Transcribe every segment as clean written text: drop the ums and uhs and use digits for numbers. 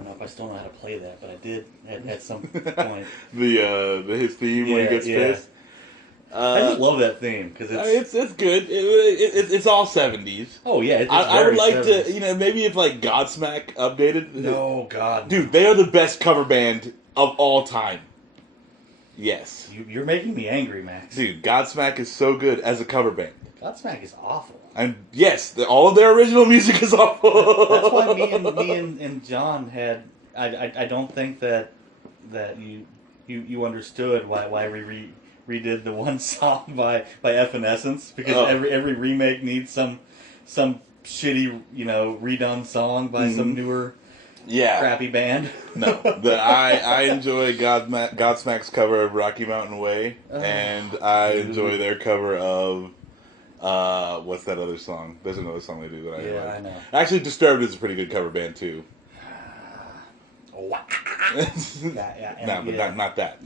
don't know if I still know how to play that, but I did at some point. His theme when he gets pissed. I just love that theme because it's good. It's all 70s. Oh yeah, it's I would like 70s. to, maybe if like Godsmack updated. No, God, dude, they are the best cover band of all time. Yes, you're making me angry, Max. dude, Godsmack is so good as a cover band. Godsmack is awful. And yes, all of their original music is awful. That's why me and John had. I don't think that you understood why we redid the one song by Evanescence because every remake needs some shitty redone song by some newer crappy band. No, I enjoy Godsmack's cover of Rocky Mountain Way, and I enjoy their cover of what's that other song? There's another song they do that I like. I know. Actually, Disturbed is a pretty good cover band too. Not that.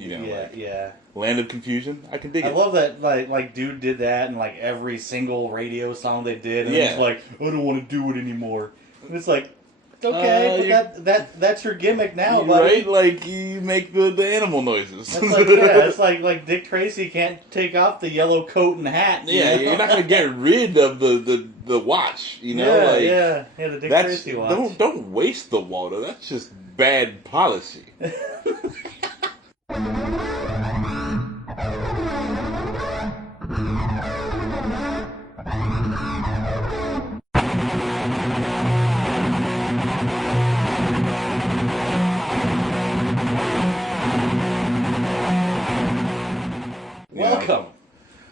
Land of Confusion. I can dig it. I love that like dude did that and like every single radio song they did, and it's like I don't want to do it anymore. And it's like okay, but that's your gimmick now, buddy. Right? Like you make the animal noises. That's like it's like Dick Tracy can't take off the yellow coat and hat. You're not gonna get rid of the watch. The Dick Tracy watch. Don't waste the water. That's just bad policy. Welcome,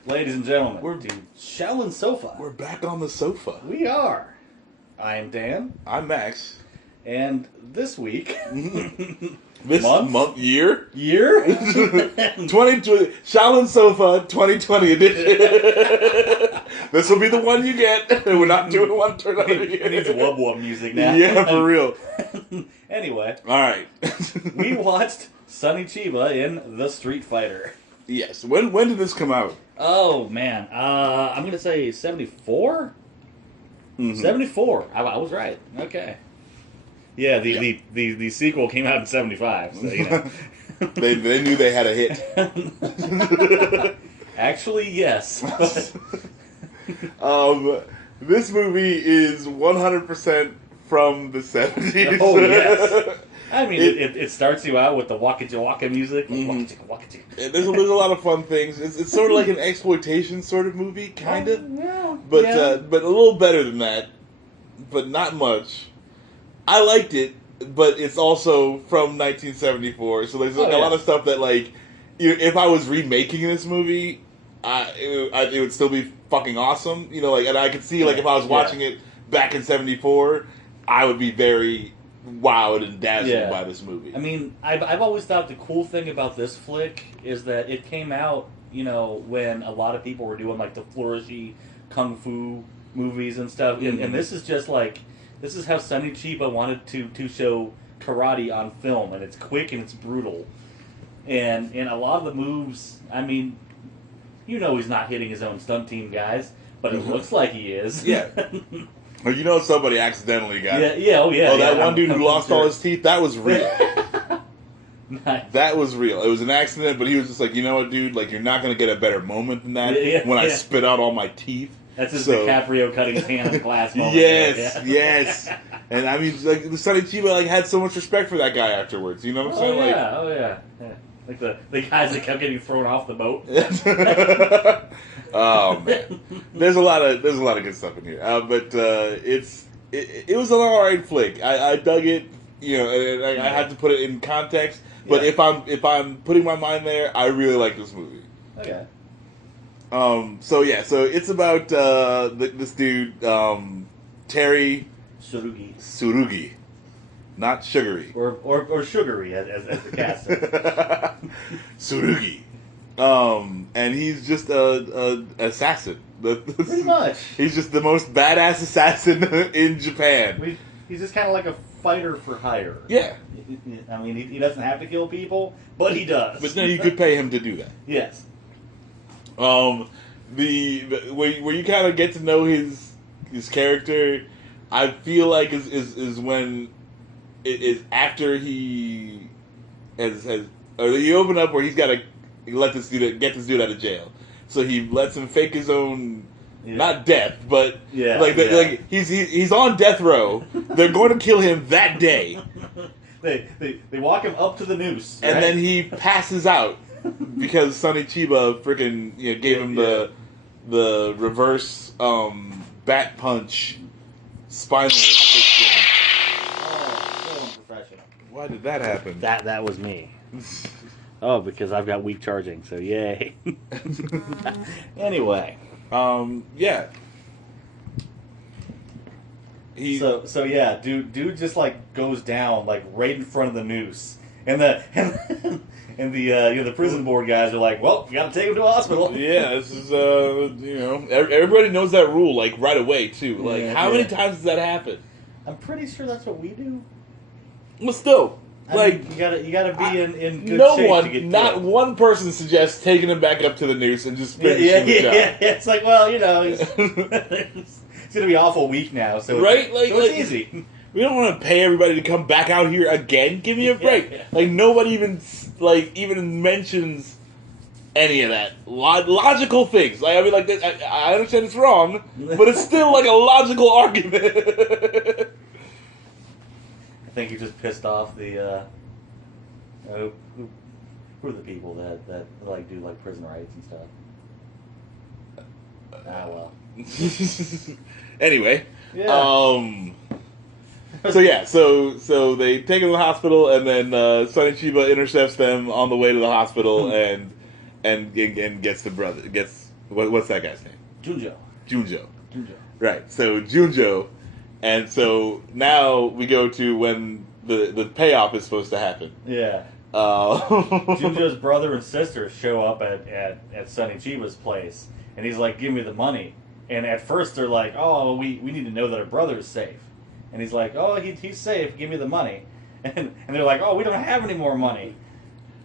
ladies and gentlemen, to Shaolin Sofa. We're back on the sofa. We are. I am Dan. I'm Max. And this week, this month, year, 2020 Shaolin Sofa 2020 edition. This will be the one you get. We're not doing one turn of the year. It needs wub wub music now. Yeah, for real. Anyway, all right. We watched Sonny Chiba in The Street Fighter. Yes. When did this come out? Oh man, I'm gonna say 74. 74. I was right. Okay. Yeah, the sequel came out in 75, so they knew they had a hit. Actually, yes. This movie is 100% from the 70s. Oh yes. I mean, it starts you out with the waka waka music. Waka waka. There's a lot of fun things. It's sort of like an exploitation sort of movie, kind of. But a little better than that, but not much. I liked it, but it's also from 1974, so there's a lot of stuff that, like, if I was remaking this movie, it would still be fucking awesome, and I could see, like, if I was watching it back in 74, I would be very wowed and dazzled by this movie. I mean, I've always thought the cool thing about this flick is that it came out, when a lot of people were doing, like, the flourishy kung fu movies and stuff, and this is just, like... This is how Sonny Chiba wanted to show karate on film, and it's quick and it's brutal. And a lot of the moves, I mean, he's not hitting his own stunt team guys, but it looks like he is. Yeah. Well, somebody accidentally got it. Yeah, oh yeah. That one dude who lost all his teeth, that was real. Nice. That was real. It was an accident, but he was just like, you know what, dude? Like, you're not going to get a better moment than that when I spit out all my teeth. That's his DiCaprio cutting his hand in the glass moment. Yes. And I mean, like, the Sonny Chiba had so much respect for that guy afterwards. You know what I'm saying? Oh yeah. Like the guys that kept getting thrown off the boat. Oh man, there's a lot of good stuff in here. But it was an alright flick. I dug it. And I had to put it in context. But if I'm putting my mind there, I really like this movie. Okay. So it's about this dude, Terry Tsurugi, not Sugary, or Sugary as the cast says. Tsurugi, and he's just a assassin. Pretty much, he's just the most badass assassin in Japan. He's just kind of like a fighter for hire. Yeah, I mean he doesn't have to kill people, but he does. But no, you could pay him to do that. Yes. Where you kind of get to know his character, I feel like is when is after he has or you open up where he's got to get this dude out of jail. So he lets him fake his own, not death, but like he's on death row. They're going to kill him that day. They walk him up to the noose, right? And then he passes out because Sonny Chiba freaking gave him the reverse bat punch spinal system. Oh, so unprofessional. Why did that happen? That was me. Oh, because I've got weak charging, so yay. Anyway. Yeah. So yeah, dude just like goes down like right in front of the noose. And the prison board guys are like, well, we gotta take him to a hospital. Yeah, this is everybody knows that rule like right away too. Like how many times does that happen? I'm pretty sure that's what we do. Well, still, I mean, you gotta be in good no shape one, to get not killed. one person suggests taking him back up to the noose and just finishing the job. Yeah. It's like, well, he's it's gonna be awful weak now, so right, it's easy. We don't want to pay everybody to come back out here again. Give me a break. Yeah. Like nobody even mentions any of that logical things. Like I mean, like I understand it's wrong, but it's still like a logical argument. I think you just pissed off the who are the people that like do like prison rights and stuff. Well. Anyway. Yeah. So they take him to the hospital, and then Sonny Chiba intercepts them on the way to the hospital, and gets the brother. What's that guy's name? Junjo. Right. So Junjo, and so now we go to when the payoff is supposed to happen. Yeah. Junjo's brother and sister show up at Sonny Chiba's place, and he's like, "Give me the money." And at first they're like, "Oh, we need to know that our brother is safe." And he's like, "Oh, he's safe. Give me the money." And they're like, "Oh, we don't have any more money."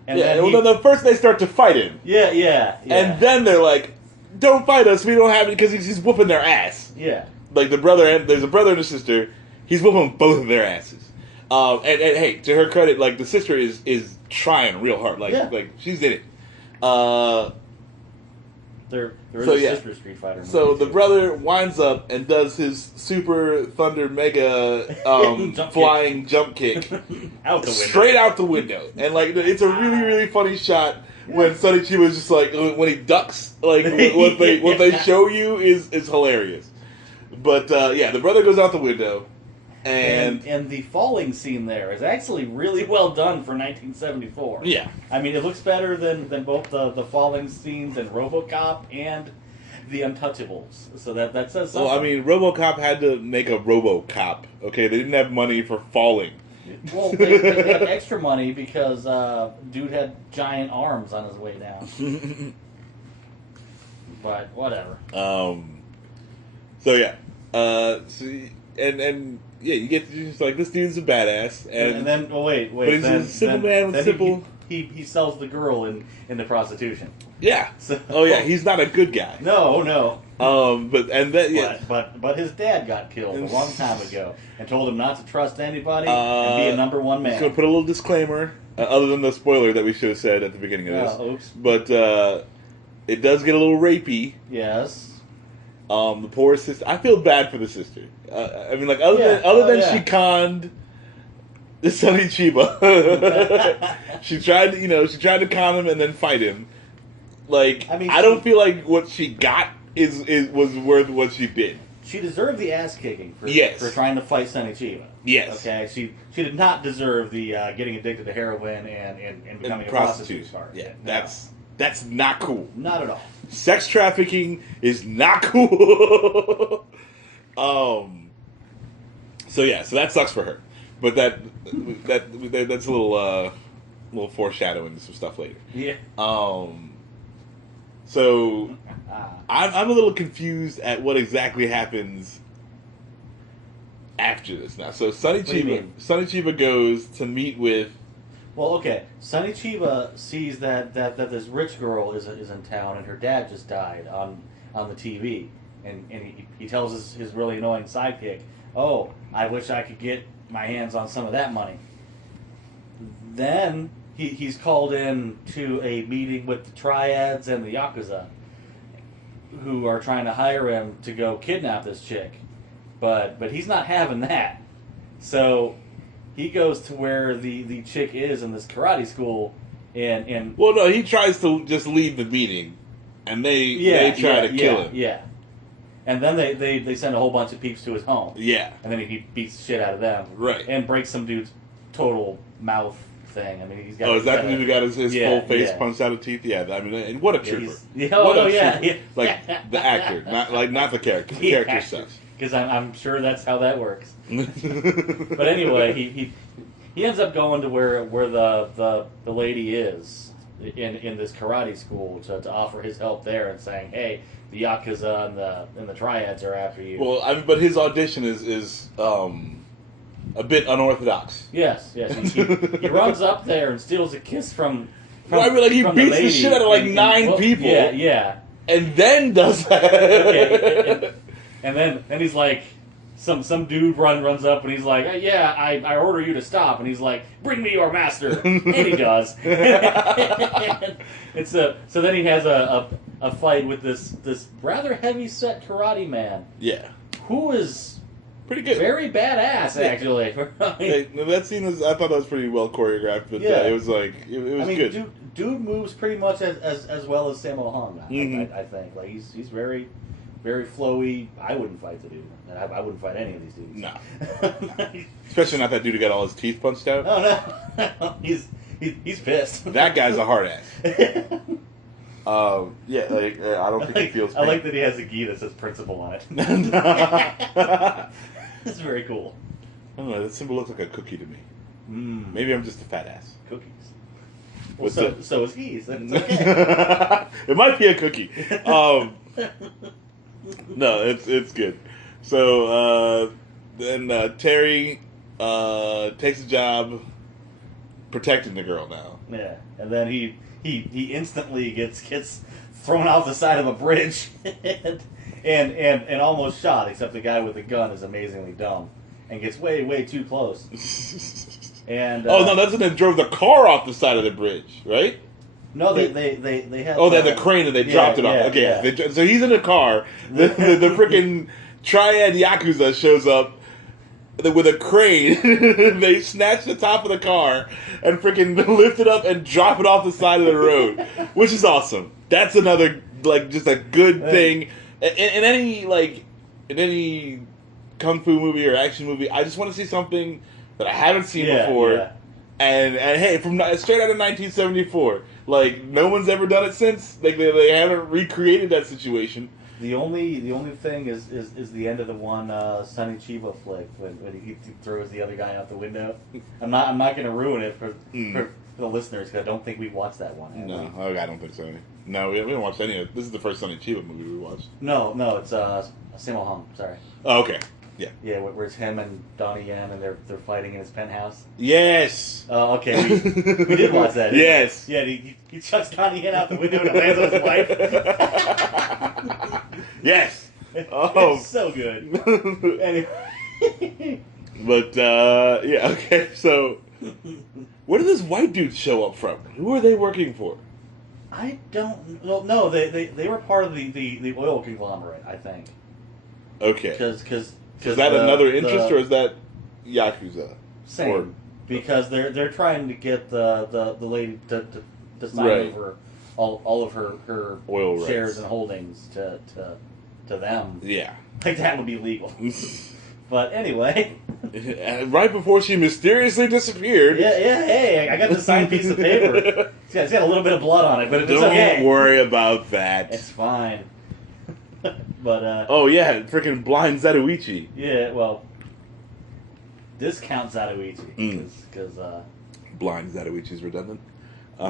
And then the first they start to fight him. Yeah. And then they're like, "Don't fight us. We don't have it," because he's whooping their ass. Yeah. Like there's a brother and a sister. He's whooping both of their asses. And hey, to her credit, like the sister is trying real hard. Like she's in it. There is a sister Street Fighter movie. So the brother winds up and does his super thunder mega jump kick out the window. Straight out the window. And like it's a really, really funny shot when Sonny Chiba is just like when he ducks, like what they show you is hilarious. But the brother goes out the window. And the falling scene there is actually really well done for 1974. Yeah. I mean, it looks better than both the falling scenes in RoboCop and The Untouchables. So that says something. Well, I mean, RoboCop had to make a RoboCop. Okay, they didn't have money for falling. Well, they had extra money because dude had giant arms on his way down. But whatever. So yeah. And yeah, you get just like this dude's a badass, and then wait, but he's a simple man with simple. He sells the girl in the prostitution. Yeah. So, he's not a good guy. No. But his dad got killed a long time ago and told him not to trust anybody and be a number one man. I'm just gonna put a little disclaimer, other than the spoiler that we should have said at the beginning of this. Oops. But it does get a little rapey. Yes. The poor sister. I feel bad for the sister. I mean, like other than she conned the Sonny Chiba. she tried to con him and then fight him. Like I mean, I don't feel like what she got was worth what she did. She deserved the ass kicking for trying to fight Sonny Chiba. Yes. Okay. She did not deserve the getting addicted to heroin and becoming a prostitute part. Yeah. That's not cool. Not at all. Sex trafficking is not cool. So that sucks for her, but that's a little foreshadowing to some stuff later. Yeah. So I'm a little confused at what exactly happens after this now. So Sonny Chiba goes to meet with. Well, okay. Sonny Chiba sees that this rich girl is in town, and her dad just died on the TV, and he tells his really annoying sidekick, oh, I wish I could get my hands on some of that money. Then he's called in to a meeting with the Triads and the Yakuza, who are trying to hire him to go kidnap this chick. But he's not having that. So he goes to where the chick is in this karate school, and well, no, he tries to just leave the meeting, and they try to kill him. Yeah. And then they send a whole bunch of peeps to his home. Yeah. And then he beats the shit out of them. Right. And breaks some dude's total mouth thing. I mean, he's got. Oh, is that the dude who got his full face punched out of teeth? Yeah. I mean, and what a trooper! Yeah. Like the actor, not the character. The character sucks. Because I'm sure that's how that works. But anyway, he ends up going to where the lady is in this karate school to offer his help there and saying, hey, the Yakuza and the Triads are after you. Well, I mean, but his audition is a bit unorthodox. Yes. He runs up there and steals a kiss from well, I mean, like, he beats the shit out of like 9 people. Yeah. And then does that. Okay, and then he's like, some dude runs up and he's like, yeah, I order you to stop. And he's like, bring me your master. And he does. And so then he has a fight with this rather heavy-set karate man. Yeah. Who is pretty good. Very badass, actually. That scene I thought that was pretty well choreographed, but it was like, it was good. Dude moves pretty much as well as Sammo Hung, I think. Like, he's very, very flowy. I wouldn't fight the dude. I wouldn't fight any of these dudes. No. Especially not that dude who got all his teeth punched out. Oh, no. He's pissed. That guy's a hard ass. I don't think he feels pain. I like that he has a gi that says principal on it. It's very cool. I don't know, that symbol looks like a cookie to me. Maybe I'm just a fat ass. Cookies. Well, so is he, so it's okay. It might be a cookie. No, it's good. So then Terry takes a job protecting the girl now. Yeah, and then he instantly gets thrown off the side of a bridge and almost shot. Except the guy with the gun is amazingly dumb and gets way too close. And no, that's when they drove the car off the side of the bridge, right? No, they had. Oh, they had the crane and they dropped it off. Okay, yeah. So he's in the car. The freaking Triad Yakuza shows up with a crane. They snatch the top of the car and freaking lift it up and drop it off the side of the road, which is awesome. That's another just a good thing. In any kung fu movie or action movie, I just want to see something that I haven't seen before. Yeah. And hey, from straight out of 1974, like no one's ever done it since. Like they haven't recreated that situation. The only thing is the end of the one Sonny Chiba flick when he throws the other guy out the window. I'm not going to ruin it for the listeners because I don't think we watched that one. No, I don't think so. No, we haven't watched any of it. This is the first Sonny Chiba movie we watched. No, it's Sammo Hung. Sorry. Oh, okay. Yeah. Yeah, where it's him and Donnie Yen and they're fighting in his penthouse. Yes. Oh, okay. We did watch that. Yes. Yeah, he chucks Donnie Yen out the window and lands on his wife. Yes. It's so good. Anyway. But okay. So, where did this white dude show up from? Who are they working for? I don't know. No, they were part of the oil conglomerate, I think. Okay. Because is that another interest, or is that Yakuza? Same. Because they're trying to get the lady to sign over all of her oil shares rights and holdings to them. Yeah. Like that would be legal. But anyway. Right before she mysteriously disappeared. Yeah, hey, I got the signed piece of paper. It's got a little bit of blood on it, but it's okay. Don't worry about that. It's fine. But oh yeah, freaking blind Zatoichi. Yeah, well, discount Zatoichi because blind Zatoichi's redundant. I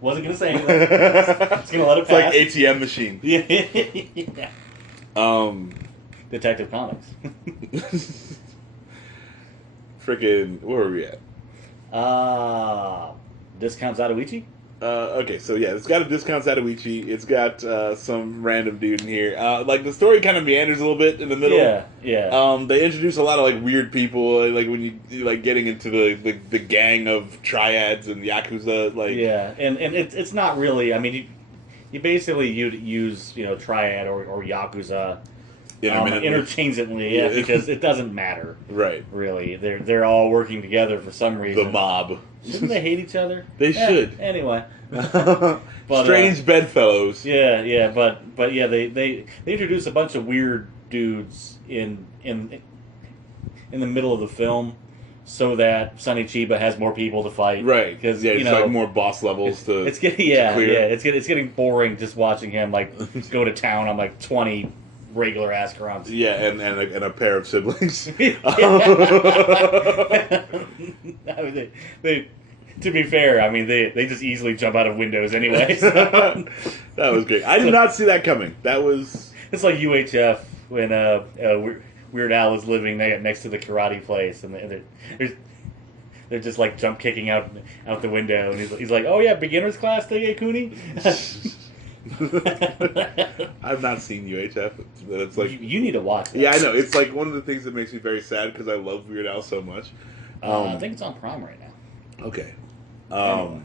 wasn't gonna say anything. It's gonna let it pass. It's like ATM machine. Yeah. Detective Comics. Freaking, where are we at? Discount Zatoichi? Okay, so yeah, it's got a discount Satoichi. It's got some random dude in here. Like the story kind of meanders a little bit in the middle. Yeah. They introduce a lot of like weird people, like when you like getting into the gang of triads and Yakuza. Like and it's not really. I mean, you basically use triad or Yakuza interchangeably, because it doesn't matter. Right. Really, they're all working together for some reason. The mob. Shouldn't they hate each other? They should. Anyway. But, strange bedfellows. Yeah, but yeah, they introduce a bunch of weird dudes in the middle of the film, so that Sonny Chiba has more people to fight. Right. Because it's like more boss levels to. It's getting it's getting boring just watching him like go to town on like 20 regular ass grunts. Yeah, and a pair of siblings. I mean, they to be fair, I mean they just easily jump out of windows anyway. So. That was great. I did not see that coming. That was it's like UHF when Weird Al is living next to the karate place, and they're just like jump kicking out the window, and he's like, oh yeah, beginner's class today, Cooney. I've not seen UHF. It's like you need to watch it. Yeah, I know. It's like one of the things that makes me very sad because I love Weird Al so much. I think it's on Prime right now. Okay. Anyway.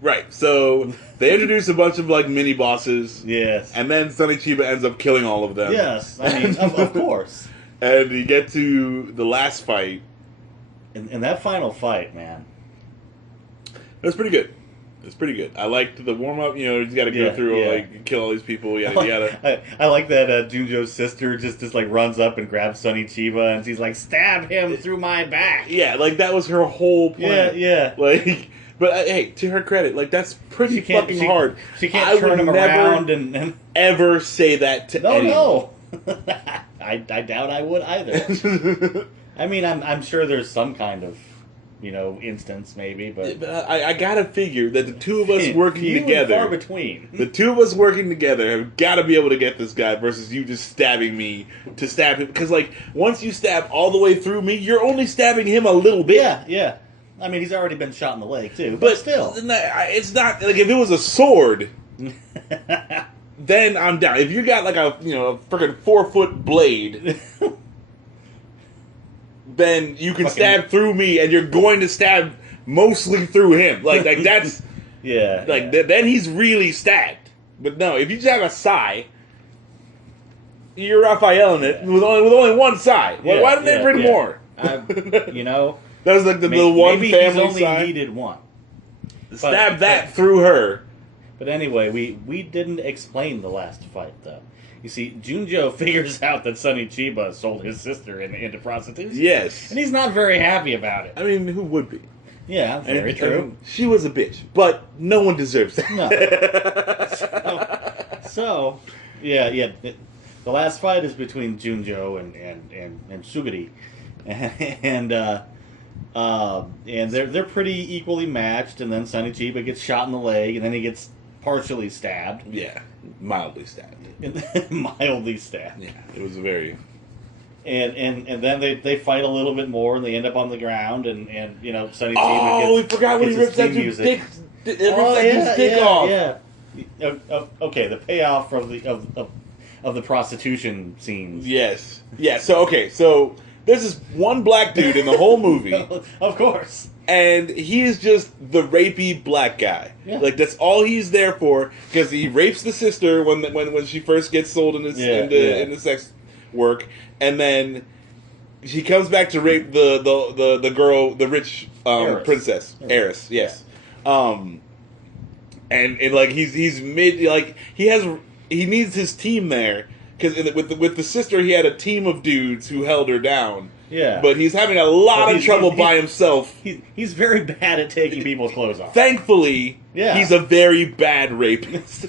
Right. So they introduce a bunch of like mini bosses. Yes. And then Sonny Chiba ends up killing all of them. Yes. I mean, of course. And you get to the last fight. And that final fight, man. It was pretty good. It's pretty good. I liked the warm up. You got to go through like kill all these people. Yada yada. I like that Junjo's sister just like runs up and grabs Sonny Chiba, and she's like, "Stab him through my back." Yeah, like that was her whole plan. Yeah. Like, but hey, to her credit, like that's pretty fucking hard. She can't turn him around and ever say that to anyone. No. I doubt I would either. I mean, I'm sure there's some kind of instance maybe, but I gotta figure that the two of us working together, far between. The two of us working together have got to be able to get this guy versus you just stabbing me to stab him. Because like once you stab all the way through me, you're only stabbing him a little bit. Yeah. I mean, he's already been shot in the leg too, but still, it's not like if it was a sword. Then I'm down. If you got like a freaking 4-foot blade. Then you can stab through me, and you're going to stab mostly through him. Like that's then he's really stabbed. But no, if you just have a sai, you're Raphael in it with only one sai. Why didn't they bring more? That was like the one maybe family he's only needed one. Stab that through her. But anyway, we didn't explain the last fight though. You see, Junjo figures out that Sonny Chiba sold his sister into prostitution. Yes. And he's not very happy about it. I mean, who would be? Yeah, very true. She was a bitch, but no one deserves that. No. So the last fight is between Junjo and Sugiri. And they're pretty equally matched, and then Sonny Chiba gets shot in the leg, and then he gets partially stabbed. Yeah, mildly stabbed. Mildly stabbed. Yeah, it was very. And then they fight a little bit more, and they end up on the ground, and Sonny Chiba we forgot when he rips that dude's dick. Off. Yeah. Okay, the payoff of the prostitution scenes. Yes. Yeah. So there's this one black dude in the whole movie. Of course. And he's just the rapey black guy. Yeah. Like that's all he's there for, because he rapes the sister when she first gets sold into sex work, and then he comes back to rape the girl, the rich princess heiress. Yes. And like he's mid, like he needs his team there, because with the sister he had a team of dudes who held her down. Yeah. But he's having a lot of trouble by himself. He's very bad at taking people's clothes off. Thankfully, he's a very bad rapist.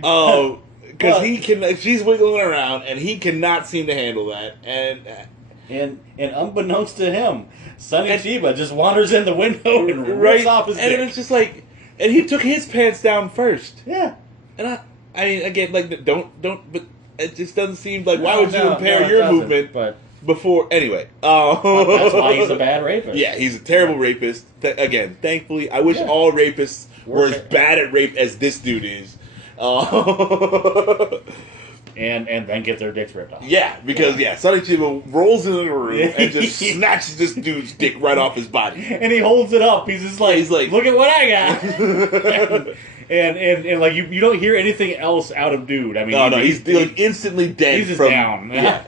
Because she's wiggling around, and he cannot seem to handle that. And unbeknownst to him, Sonny Chiba just wanders in the window and rips off his dick. And it's just like, and he took his pants down first. Yeah. And I mean, again, like, don't, but it just doesn't seem like, why would you impair your movement Anyway. That's why he's a bad rapist. Yeah, he's a terrible rapist. Again, thankfully, I wish all rapists were as bad at rape as this dude is. And then get their dicks ripped off. Yeah, because Sonny Chiba rolls into the room and just snatches this dude's dick right off his body. And he holds it up. He's like, look at what I got. and like you don't hear anything else out of dude. I mean, he's like instantly dead. He's just down. Yeah.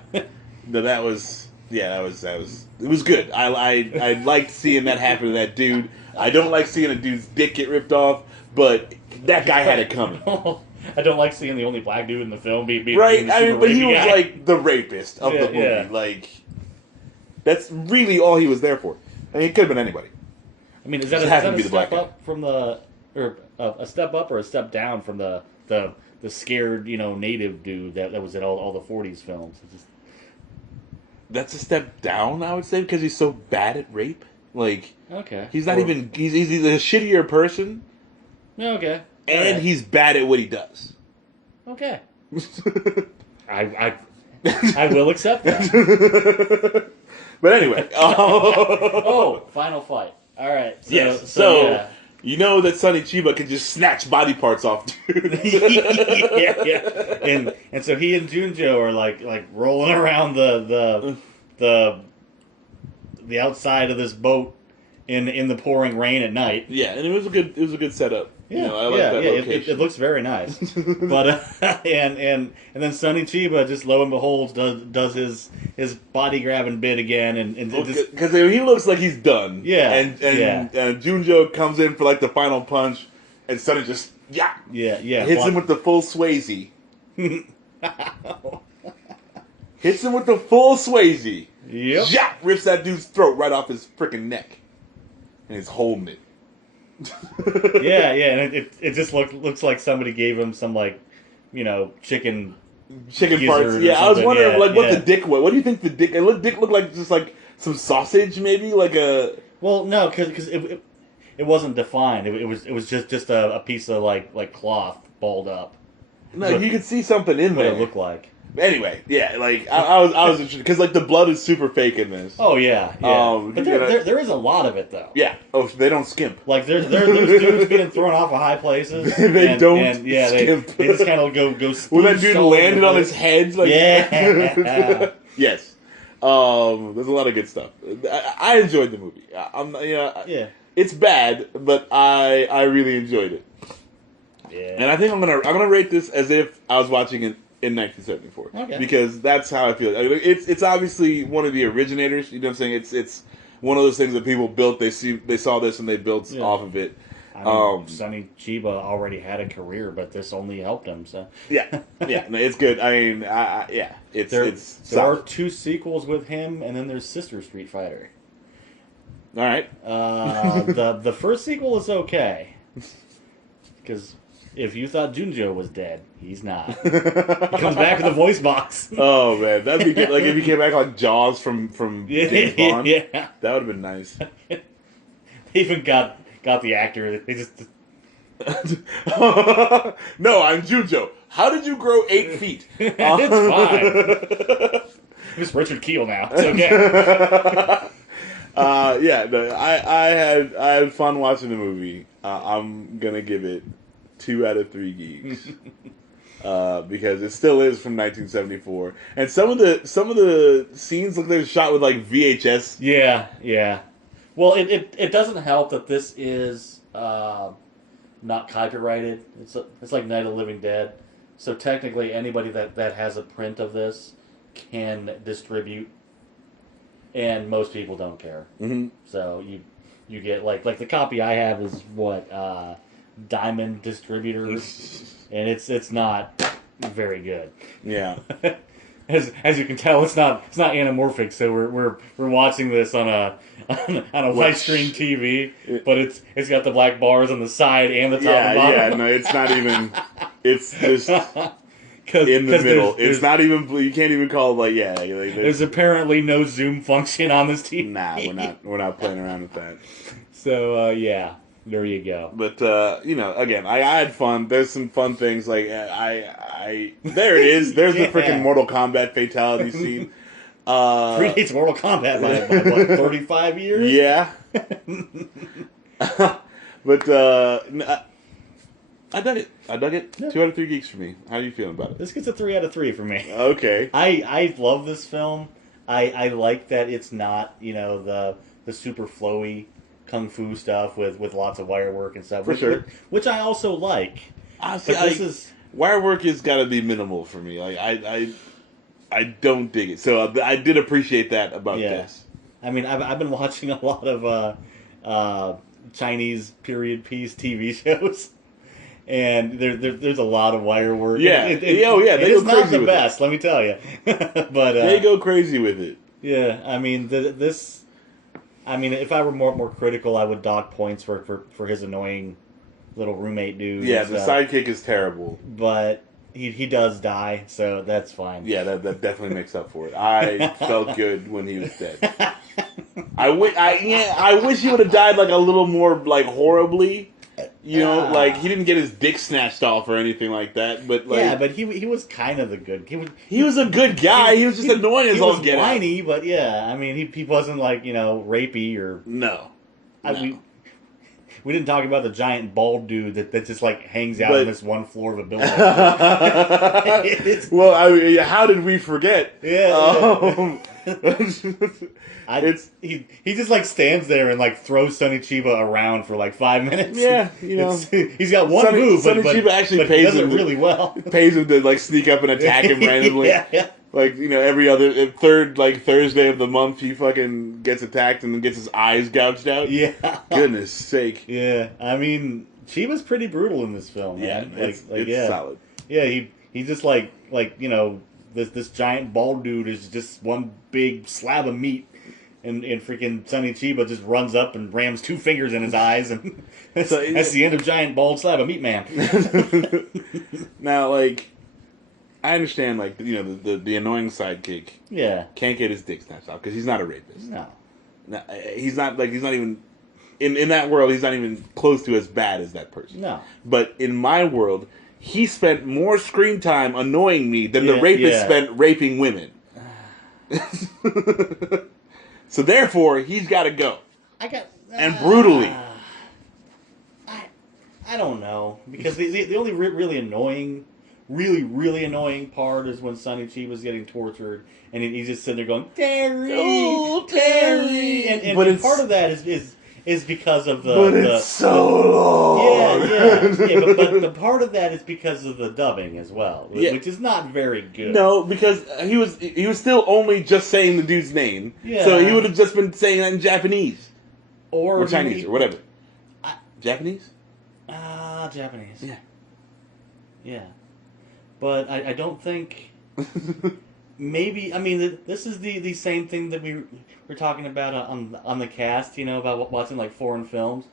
No, that was it was good. I liked seeing that happen to that dude. I don't like seeing a dude's dick get ripped off, but that guy had it coming. I don't like seeing the only black dude in the film be right. I mean, but he was like the rapist of the movie. Yeah. Like that's really all he was there for. I mean, it could have been anybody. I mean, is that a step up from a step up or a step down from the scared native dude that was in all the 40s films? That's a step down, I would say, because he's so bad at rape. Like, okay, he's not even. He's a shittier person. Okay. And he's bad at what he does. Okay. I will accept that. But anyway. Final fight. All right. So you know that Sonny Chiba can just snatch body parts off dudes. yeah. And so he and Junjo are like rolling around the outside of this boat in the pouring rain at night. Yeah, and it was a good setup. Yeah, I like that location. It looks very nice. But and then Sonny Chiba just lo and behold does his body grabbing bit again and because he looks like he's done. Yeah, and Junjo comes in for like the final punch, and Sonny just hits him with the full Swayze. Hits him with the full Swayze. Yep. Yeah, rips that dude's throat right off his freaking neck, and he's holding it. and it just looks like somebody gave him some chicken parts. Yeah, I was wondering what the dick was. What do you think the dick? Dick looked like just like some sausage, maybe like a. Well, no, because it wasn't defined. It was just a piece of like cloth balled up. No, you could see something in there. What it looked like. Anyway, I was interested because the blood is super fake in this. Oh yeah. But there is a lot of it though. Yeah. Oh, they don't skimp. Like there's dudes getting thrown off of high places. They don't. Skimp. They just kind of go. When that dude landed on his head, yeah. Yes. There's a lot of good stuff. I enjoyed the movie. It's bad, but I really enjoyed it. Yeah. And I think I'm gonna rate this as if I was watching it in 1974. Okay. Because that's how I feel. I mean, it's obviously one of the originators. You know what I'm saying? It's one of those things that people built. They saw this and they built off of it. I mean, Sonny Chiba already had a career, but this only helped him. So no, it's good. I mean, there are 2 sequels with him, and then there's Sister Street Fighter. All right. The first sequel is okay because. If you thought Junjo was dead, he's not. He comes back with a voice box. Oh man, that'd be good. Like if he came back like Jaws from James Bond. Yeah, that would have been nice. They even got the actor. They just. No, I'm Junjo. How did you grow 8 feet? It's fine. It's Richard Kiel now. It's okay. I had fun watching the movie. I'm gonna give it 2 out of 3 geeks because it still is from 1974, and some of the scenes look like they're shot with like VHS. Yeah. Well, it doesn't help that this is not copyrighted. It's like Night of the Living Dead, so technically anybody that has a print of this can distribute, and most people don't care. Mm-hmm. So you get like the copy I have is what. Diamond Distributors, and it's not very good. Yeah, as you can tell, it's not anamorphic. So we're watching this on a widescreen TV, but it's got the black bars on the side and the top and bottom. Yeah, no, it's not even. It's just in the middle. It's not even. You can't even call it there's apparently no zoom function on this TV. Nah, we're not playing around with that. So there you go. But again, I had fun. There's some fun things like there it is. There's the freaking Mortal Kombat fatality scene. Predates Mortal Kombat by what, 35 years? Yeah. But I dug it. Yeah. 2 out of 3 geeks for me. How are you feeling about it? This gets a 3 out of 3 for me. Okay. I love this film. I like that it's not, the super flowy kung fu stuff with lots of wire work and stuff. For sure. Which I also like. Wire work has got to be minimal for me. Like I don't dig it. So I did appreciate that about this. I mean, I've been watching a lot of Chinese period piece TV shows. And there's a lot of wire work. Yeah, they go it's not crazy the with best, let me tell you. But they go crazy with it. Yeah, I mean this. I mean, if I were more critical, I would dock points for his annoying little roommate dude. Yeah, the sidekick is terrible. But he does die, so that's fine. Yeah, that definitely makes up for it. I felt good when he was dead. I wish he would have died like a little more like horribly. Like he didn't get his dick snatched off or anything like that. But but he was kind of the good. He was a good guy. He was just annoying as all get out. He was whiny, but yeah, I mean he wasn't like rapey or no. We didn't talk about the giant bald dude that just like hangs out on this one floor of a building. Well, how did we forget? Yeah. He just like stands there and like throws Sonny Chiba around for like 5 minutes. Yeah, he's got one move, Sonny Chiba actually pays him really well. Pays him to like sneak up and attack him randomly. Yeah. Like every other third Thursday of the month, he fucking gets attacked and then gets his eyes gouged out. Yeah, goodness sake. Yeah, I mean Chiba's pretty brutal in this film. Yeah, man. it's solid. Yeah, he just like this giant bald dude is just one big slab of meat. And freaking Sonny Chiba just runs up and rams 2 fingers in his eyes, and that's the end of giant bald slab of meat man. Now, I understand, the annoying sidekick. Yeah, can't get his dick snatched off because he's not a rapist. No, he's not even in that world. He's not even close to as bad as that person. No, but in my world, he spent more screen time annoying me than the rapist spent raping women. So therefore, he's got to go. And brutally. I don't know, because the only really annoying part is when Sonny Chiba's getting tortured, and he's just sitting there going, Terry, oh, Terry, and part of that is because of the. But it's so long. Yeah, but the part of that is because of the dubbing as well, which is not very good. No, because he was still only just saying the dude's name. Yeah. So he would have just been saying that in Japanese. Or Chinese, or whatever. Japanese? Japanese. Yeah. Yeah. But I don't think... Maybe, I mean, this is the same thing that we were talking about on the cast, about watching, foreign films.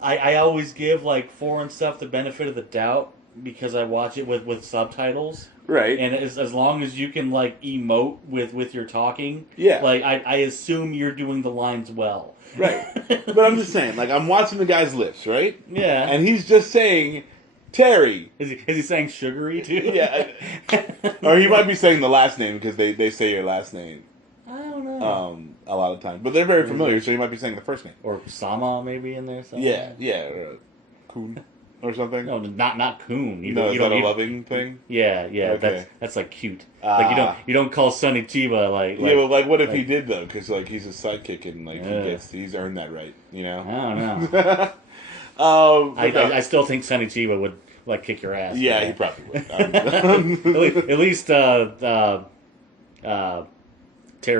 I always give, foreign stuff the benefit of the doubt because I watch it with subtitles. Right. And as long as you can, emote with your talking, yeah. I assume you're doing the lines well. Right. But I'm just saying, I'm watching the guy's lips, right? Yeah. And he's just saying... Terry. Is he saying sugary too? Yeah. Or he might be saying the last name because they say your last name. I don't know. A lot of times. But they're very familiar, so he might be saying the first name. Or Sama maybe in there somewhere. Yeah. Coon or something. No, not Coon. Is that a loving thing? Yeah. Okay. That's cute. You don't call Sonny Chiba yeah, but what if he did though? Because he's a sidekick and he's earned that right. I don't know. I still think Sonny Chiba would kick your ass. Yeah, he probably would. At least Terry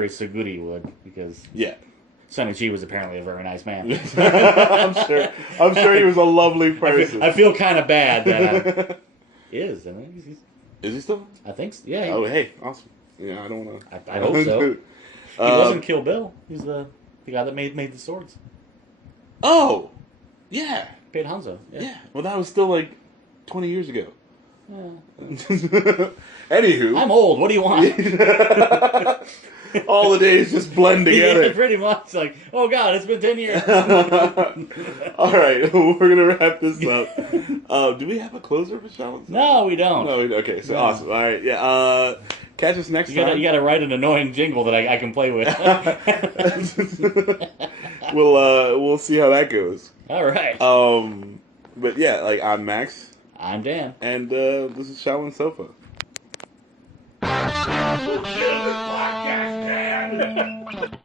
Tsurugi would, because Sonny Chiba was apparently a very nice man. I'm sure he was a lovely person. I feel kind of bad that is. I mean, is he still? I think so. Yeah. Oh, hey, awesome. Yeah, I don't want to. I hope so. He wasn't Kill Bill. He's the guy that made the swords. Oh. Yeah. Paid Hanzo. Yeah. Well, that was still 20 years ago. Yeah. Anywho. I'm old. What do you want? All the days just blend together. Yeah, pretty much. Oh, God, it's been 10 years. All right. We're going to wrap this up. Do we have a closer for Shaolin Sofa? No, we don't. No, okay, so awesome. All right, yeah. Catch us next time. You gotta write an annoying jingle that I can play with. We'll see how that goes. All right. But yeah, like I'm Max. I'm Dan. And this is Shaolin Sofa. Podcast, Dan.